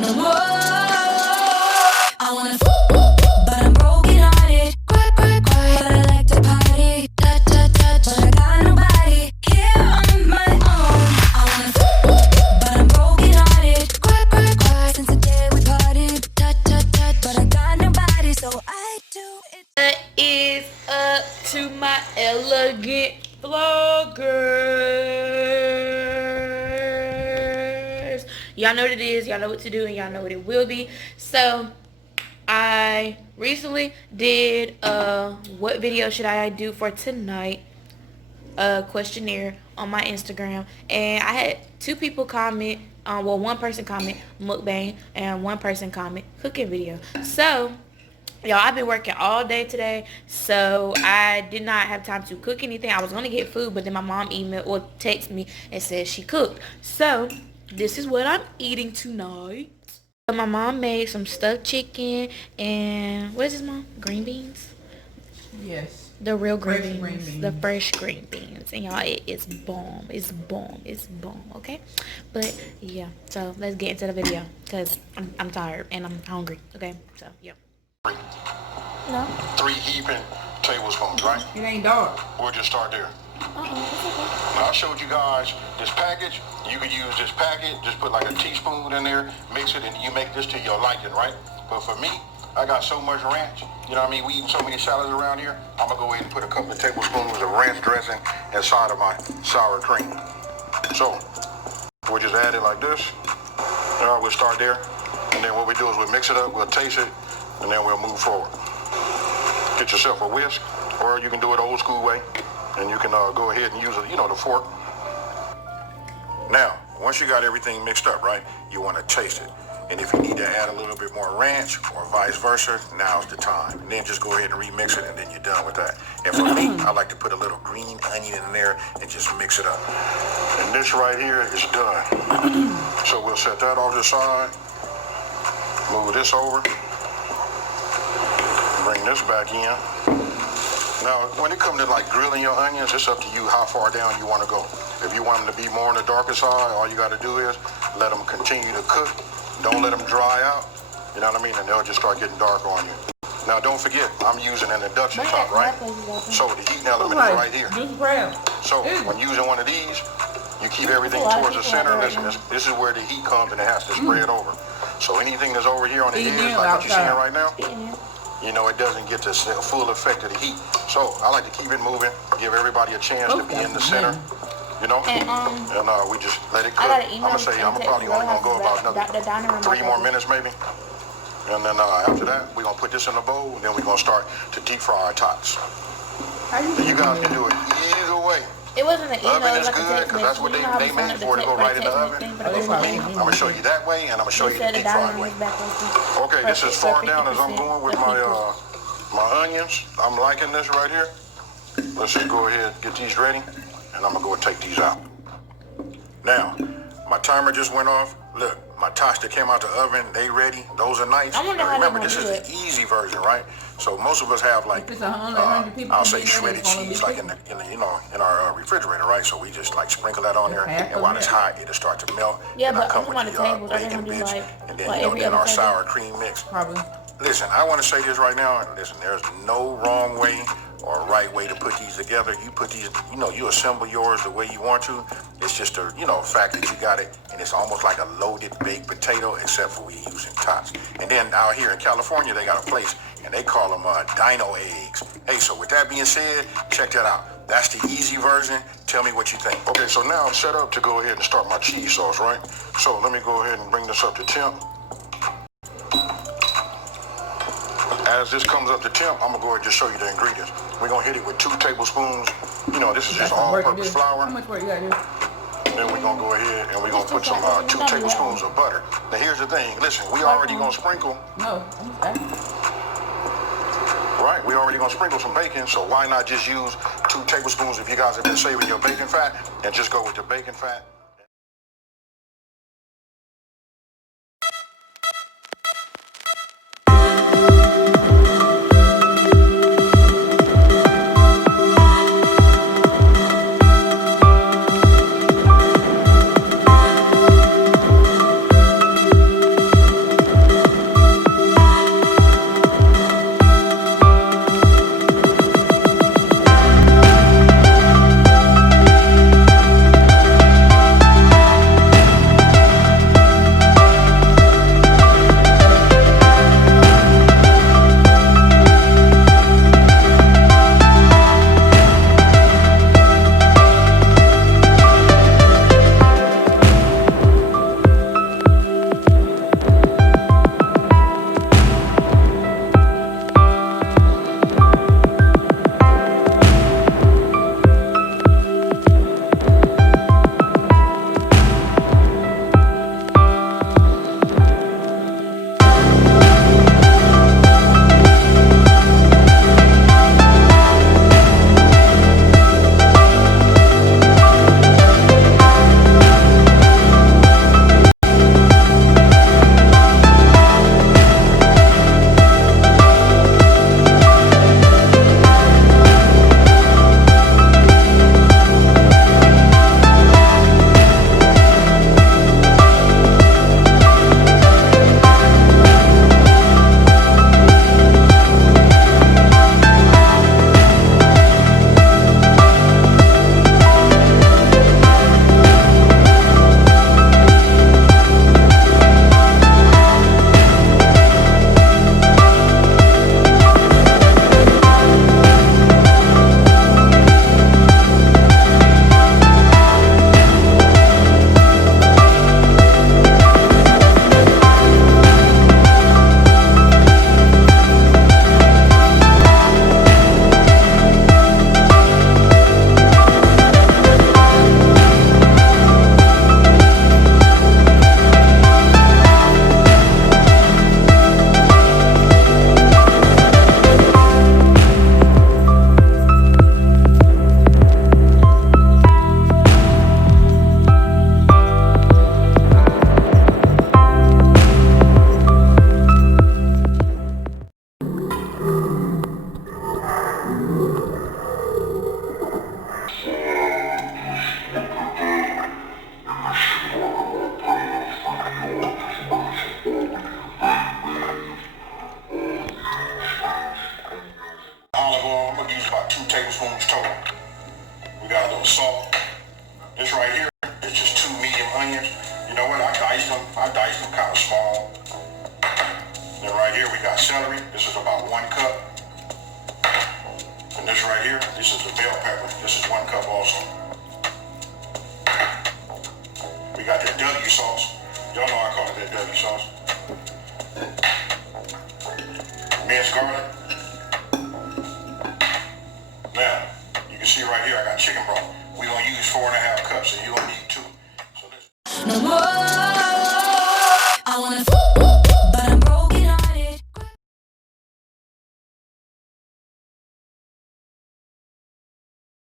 no more. I wanna but I'm broken hearted. Cry, cry, cry, but I like to party. Touch, touch, touch, but I got nobody here on my own. I wanna but I'm broken hearted. Cry, cry, cry, since the day we parted. Touch, touch, touch, but I got nobody, so I do it. What is up to my elegant vloggers? Y'all know what it is, y'all know what to do, and y'all know what it will be. So I recently did what video should I do for tonight questionnaire on my Instagram, and I had two people comment, well, one person comment mukbang and one person comment cooking video. So y'all, I've been working all day today, so I did not have time to cook anything. I was going to get food, but then my mom emailed or texted me and said she cooked. So this is what I'm eating tonight. So my mom made some stuffed chicken and, what is this, Mom? Green beans? Yes. The real green beans. The fresh green beans. And y'all, it is bomb. It's bomb. It's bomb, okay? But yeah, so let's get into the video because I'm tired and I'm hungry, okay? So, yeah. No. 3 heaping tablespoons, right? It ain't dark. We'll just start there. It's okay. Now, I showed you guys this package. You could use this packet, just put like a teaspoon in there, mix it, and you make this to your liking, right? But for me, I got so much ranch. You know what I mean? We eat so many salads around here. I'm going to go ahead and put a couple of tablespoons of ranch dressing inside of my sour cream. So, we'll just add it like this. We'll start there. And then what we do is we'll mix it up, we'll taste it, and then we'll move forward. Get yourself a whisk, or you can do it old school way, and you can go ahead and use the fork. Now, once you got everything mixed up, right, you want to taste it. And if you need to add a little bit more ranch or vice versa, now's the time. And then just go ahead and remix it, and then you're done with that. And for me, I like to put a little green onion in there and just mix it up. And this right here is done. So we'll set that off to the side. Move this over. Bring this back in. Now, when it comes to like grilling your onions, it's up to you how far down you want to go. If you want them to be more on the darker side, all you got to do is let them continue to cook. Don't let them dry out. You know what I mean? And they'll just start getting dark on you. Now, don't forget, I'm using an induction top, right? So the heat element is right here. So when using one of these, you keep everything towards the center. Listen, this is where the heat comes and it has to spread over. So anything that's over here on the edge, like what you're seeing right now, you know, it doesn't get the full effect of the heat. So I like to keep it moving, give everybody a chance to be in the center, you know, and we just let it cook. I'm probably only gonna go about another 3 more minutes maybe. And then after that, we're gonna put this in a bowl, and then we're gonna start to deep fry our tots. You guys can do it either way. It wasn't an email. Oven is good because that's what they made for, to go right in the oven. But for me, I'm going to show you that way, and I'm going to show you the deep fried way. Okay, this is far down as I'm going with my onions. I'm liking this right here. Let's just go ahead and get these ready, and I'm going to go and take these out. Now, my timer just went off. Look, my tots that came out the oven, they ready. Those are nice. Remember, this is the easy version, right? So most of us have like, I'll say shredded cheese, like in our refrigerator, right? So we just like sprinkle that on there, and while it's hot, it'll start to melt. Yeah, and but I come with the bacon bits, and then then our sour cream mix. Probably. Listen, I want to say this right now. Listen, there's no wrong way or right way to put these together. You put these, you assemble yours the way you want to. It's just a, fact that you got it, and it's almost like a loaded baked potato, except for we using tots. And then out here in California, they got a place, and they call them dino eggs. Hey, so with that being said, check that out. That's the easy version. Tell me what you think. Okay, so now I'm set up to go ahead and start my cheese sauce, right? So let me go ahead and bring this up to temp. As this comes up to temp, I'm going to go ahead and just show you the ingredients. We're going to hit it with 2 tablespoons. This is just all-purpose flour. How much work you got to do? Then we're going to go ahead and we're going to put some 2 tablespoons of butter. Now, here's the thing. Listen, we already going to sprinkle. No. Right, we already going to sprinkle some bacon, so why not just use 2 tablespoons if you guys have been saving your bacon fat, and just go with the bacon fat. celery. This is about 1 cup. And this right here, this is the bell pepper. This is 1 cup also. We got that W sauce. Y'all know I call it that W sauce. Minced garlic. Now, you can see right here I got chicken broth. We're gonna use 4.5 cups, so you don't need